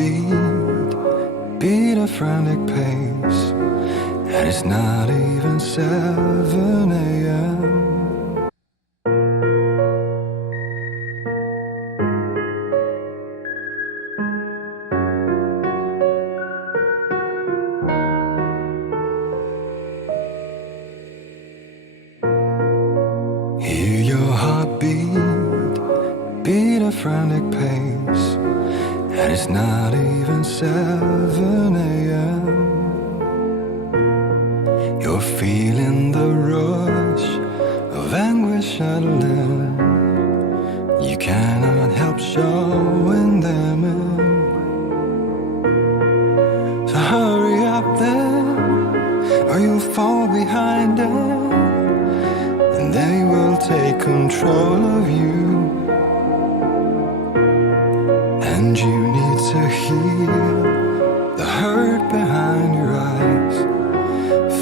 heartbeat beat a frantic pace, and it's not even 7 a.m. Hear your heartbeat beat a frantic pace, and it's not even 7 a.m. You're feeling the rush of anguish adrenaline. You cannot help showing them in. So hurry up then, or you'll fall behind them, and they will take control of you. And you need to heal the hurt behind your eyes,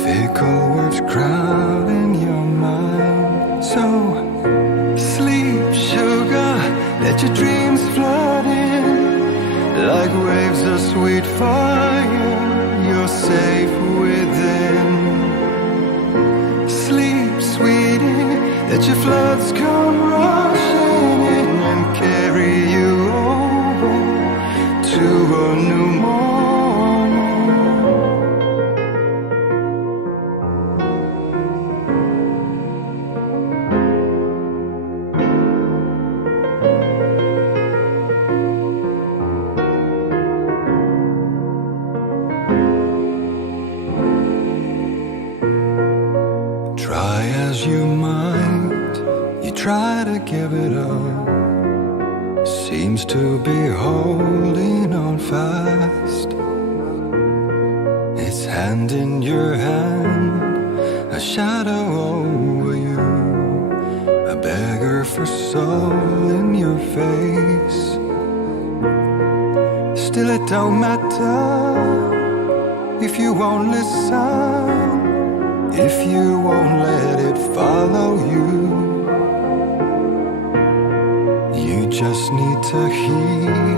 fickle words crowding your mind. So sleep, sugar, let your dreams flood in like waves of sweet fire. You're safe within. Sleep, sweetie, let your floods come rushing in and carry you over to a new morning. Try as you might, you try to give it up, seems to be holding on fast. It's hand in your hand, a shadow over you, a beggar for soul in your face. Still it don't matter if you won't listen, if you won't let it follow you. You just need to hear